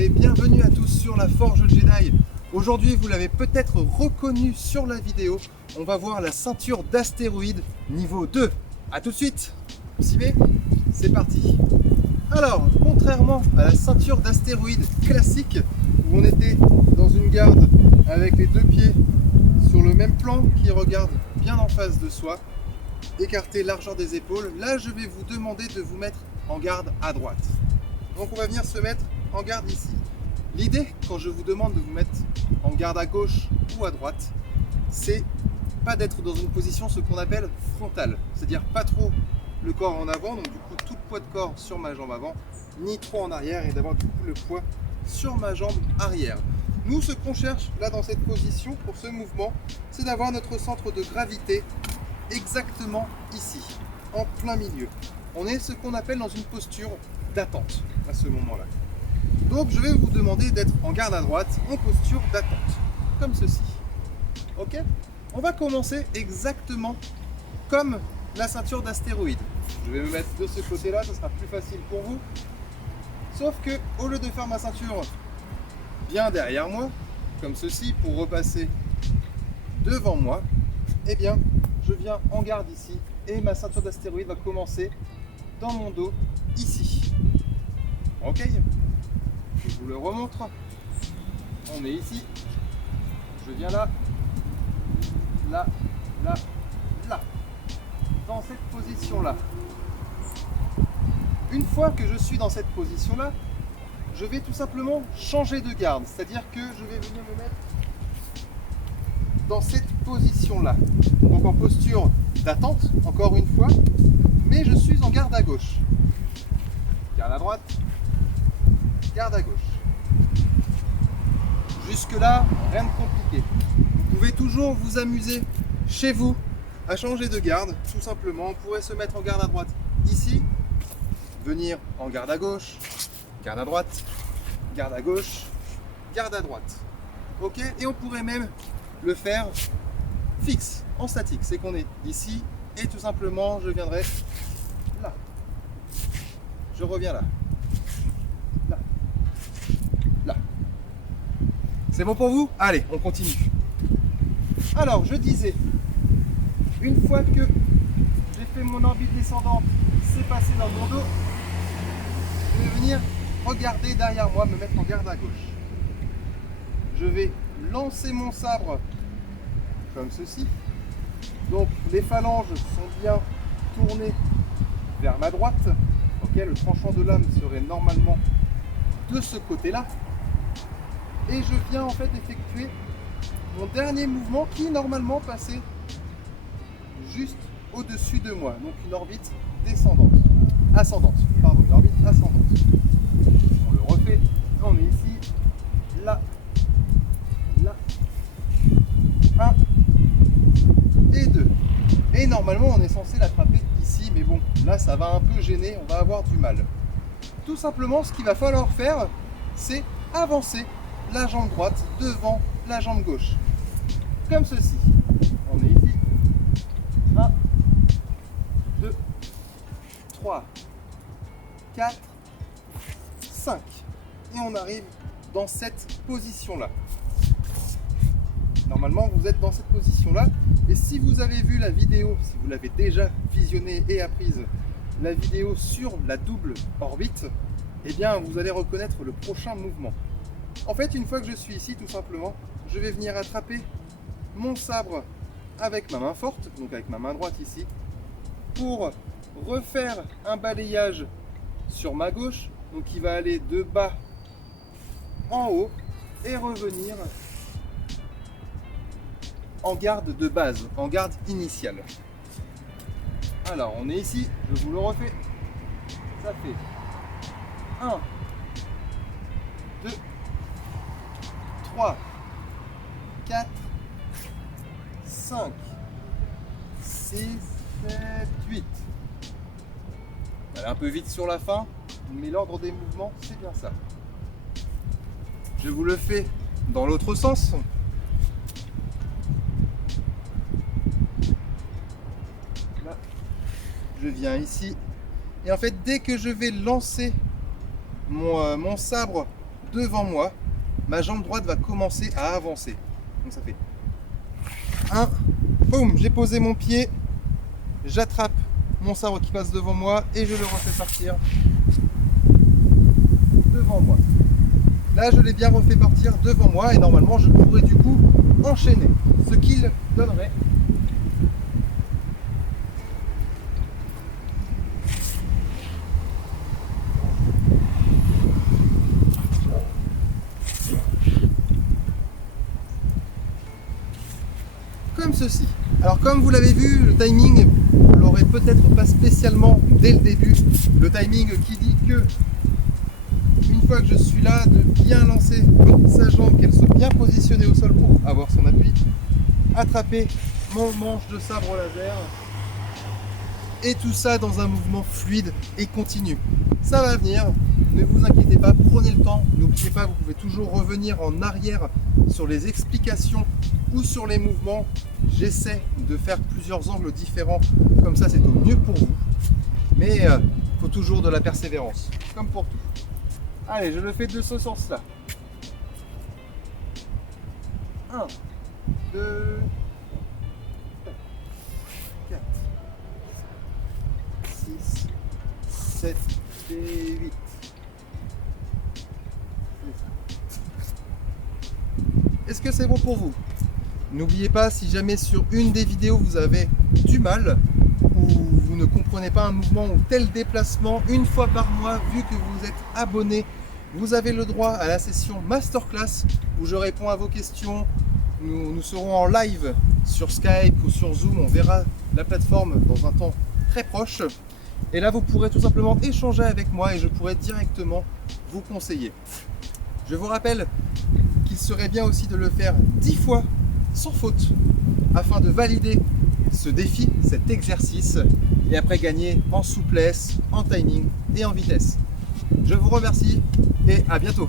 et bienvenue à tous sur la Forge Jedi. Aujourd'hui, vous l'avez peut-être reconnu sur la vidéo, on va voir la ceinture d'astéroïdes niveau 2. A tout de suite, on s'y met? C'est parti. Alors, contrairement à la ceinture d'astéroïdes classique, où on était dans une garde avec les deux pieds sur le même plan qui regarde bien en face de soi, écarté largeur des épaules, là je vais vous demander de vous mettre en garde à droite. Donc on va venir se mettre en garde ici. L'idée, quand je vous demande de vous mettre en garde à gauche ou à droite, c'est pas d'être dans une position ce qu'on appelle frontale, c'est-à-dire pas trop le corps en avant, donc du coup tout le poids de corps sur ma jambe avant, ni trop en arrière et d'avoir du coup le poids sur ma jambe arrière. Nous, ce qu'on cherche là dans cette position pour ce mouvement, c'est d'avoir notre centre de gravité exactement ici, en plein milieu. On est ce qu'on appelle dans une posture d'attente à ce moment-là. Donc je vais vous demander d'être en garde à droite, en posture d'attente, comme ceci. Ok? On va commencer exactement comme la ceinture d'astéroïdes. Je vais me mettre de ce côté-là, ce sera plus facile pour vous. Sauf que au lieu de faire ma ceinture bien derrière moi, comme ceci, pour repasser devant moi, eh bien, je viens en garde ici et ma ceinture d'astéroïdes va commencer dans mon dos ici. Ok, je vous le remontre. On est ici. Je viens là, là, là, là. Dans cette position-là. Une fois que je suis dans cette position-là, je vais tout simplement changer de garde. C'est-à-dire que je vais venir me mettre dans cette position-là. Donc en posture d'attente, encore une fois, mais je suis en garde à gauche. Garde à droite, garde à gauche. Jusque-là, rien de compliqué. Vous pouvez toujours vous amuser chez vous à changer de garde, tout simplement. On pourrait se mettre en garde à droite ici, venir en garde à gauche, garde à droite, garde à gauche, garde à droite. Ok? Et on pourrait même le faire fixe, en statique. C'est qu'on est ici et tout simplement je viendrai là. Je reviens là. Là. Là. C'est bon pour vous? Allez, on continue. Alors, je disais, une fois que j'ai fait mon orbite descendante, c'est passé dans mon dos, je vais venir regarder derrière moi, me mettre en garde à gauche. Je vais lancer mon sabre comme ceci. Donc les phalanges sont bien tournées vers ma droite. Ok, le tranchant de lame serait normalement de ce côté-là. Et je viens en fait effectuer mon dernier mouvement qui normalement passait juste au-dessus de moi. Donc une orbite descendante. Ascendante, pardon, une orbite ascendante. On le refait. On est ici, là, là. 1 et 2. Et normalement on est censé l'attraper ici, mais bon, là ça va un peu gêner, on va avoir du mal. Tout simplement, ce qu'il va falloir faire, c'est avancer la jambe droite devant la jambe gauche. Comme ceci. On est ici. 1, 2, 3, 4, 5. Et on arrive dans cette position-là. Normalement, vous êtes dans cette position-là. Et si vous avez vu la vidéo, si vous l'avez déjà visionnée et apprise, la vidéo sur la double orbite, eh bien, vous allez reconnaître le prochain mouvement. En fait, une fois que je suis ici, tout simplement, je vais venir attraper mon sabre avec ma main forte, donc avec ma main droite ici, pour refaire un balayage sur ma gauche, donc qui va aller de bas en haut et revenir en garde de base, en garde initiale. Alors, on est ici, je vous le refais. Ça fait 1, 2, 3, 4, 5, 6, 7, 8. Elle est un peu vite sur la fin, mais l'ordre des mouvements, c'est bien ça. Je vous le fais dans l'autre sens. Là, je viens ici. Et en fait, dès que je vais lancer mon sabre devant moi, ma jambe droite va commencer à avancer. Donc ça fait 1, boum, j'ai posé mon pied, j'attrape mon sabre qui passe devant moi et je le refais partir devant moi. Là, je l'ai bien refait partir devant moi et normalement, je pourrais du coup enchaîner. Ce qu'il donnerait comme ceci. Alors comme vous l'avez vu, le timing, vous l'aurez peut-être pas spécialement dès le début. Le timing qui dit que une fois que je suis là, de bien lancer sa jambe, qu'elle soit bien positionnée au sol pour avoir son appui, attraper mon manche de sabre laser, et tout ça dans un mouvement fluide et continu. Ça va venir, ne vous inquiétez pas, prenez le temps, n'oubliez pas, vous pouvez toujours revenir en arrière sur les explications ou sur les mouvements. J'essaie de faire plusieurs angles différents, comme ça c'est au mieux pour vous, mais il faut toujours de la persévérance, comme pour tout. Allez, je le fais de ce sens-là. 1, 2, 4, 6, 7 et 8. Est-ce que c'est bon pour vous? N'oubliez pas, si jamais sur une des vidéos vous avez du mal ou vous ne comprenez pas un mouvement ou tel déplacement, une fois par mois, vu que vous êtes abonné, vous avez le droit à la session Masterclass où je réponds à vos questions. Nous serons en live sur Skype ou sur Zoom, on verra la plateforme dans un temps très proche. Et là, vous pourrez tout simplement échanger avec moi et je pourrai directement vous conseiller. Je vous rappelle qu'il serait bien aussi de le faire 10 fois sans faute afin de valider ce défi, cet exercice et après gagner en souplesse, en timing et en vitesse. Je vous remercie et à bientôt.